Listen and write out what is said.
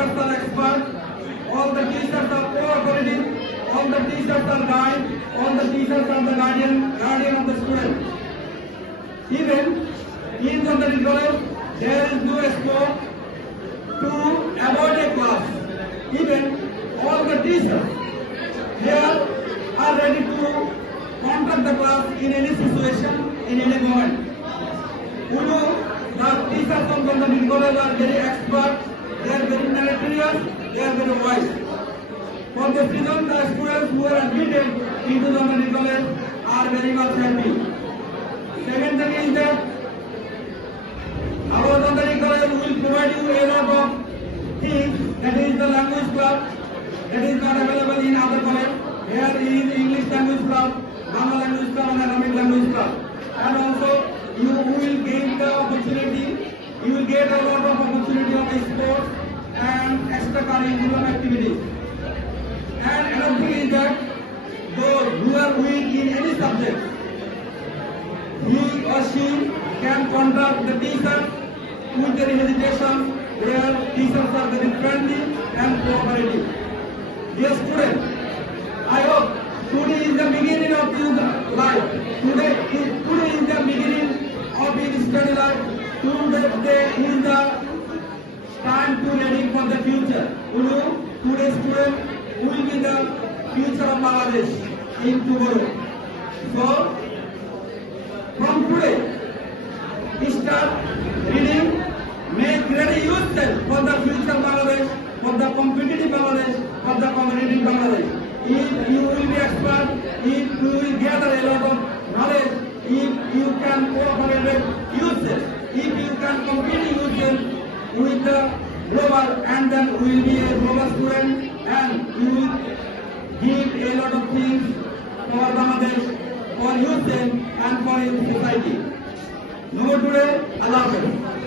teachers are expert, all the teachers are cooperative, all the teachers are guide, all the teachers are the guardian of the student. Even in the college, there is no scope to avoid a class. Even all the teachers here are ready to conduct the class in any situation, in any moment. You know, the teachers from the college are very expert, they are very meritorious, they are very wise. For this reason, the students who are admitted into the college are very much happy. Second thing is that our Dandari college will provide you a lot of things, that is the language club, that is not available in other college. Here is English language club, Bangla language club and Arabic language club. And also you will gain the opportunity, you will get a lot of opportunity of sports and extracurricular activities. And another thing is that those who are weak in any subject, he or she can contact the teacher with their hesitation, where teachers are very friendly and cooperative. Dear students, I hope today is the beginning of your life. Today is the beginning of your study life. Today is the time to ready for the future. Today's student will be the future of Bangladesh in tomorrow. So, from today, start reading, make ready yourself for the future Bangladesh, for the competitive Bangladesh, for the competitive Bangladesh. If you will be expert, if you will gather a lot of knowledge, if you can cooperate yourself, if you can compete yourself with the global, and then you will be a global student and you will give a lot of things for Bangladesh, for yourself and for your society. No today, Allah Hafiz.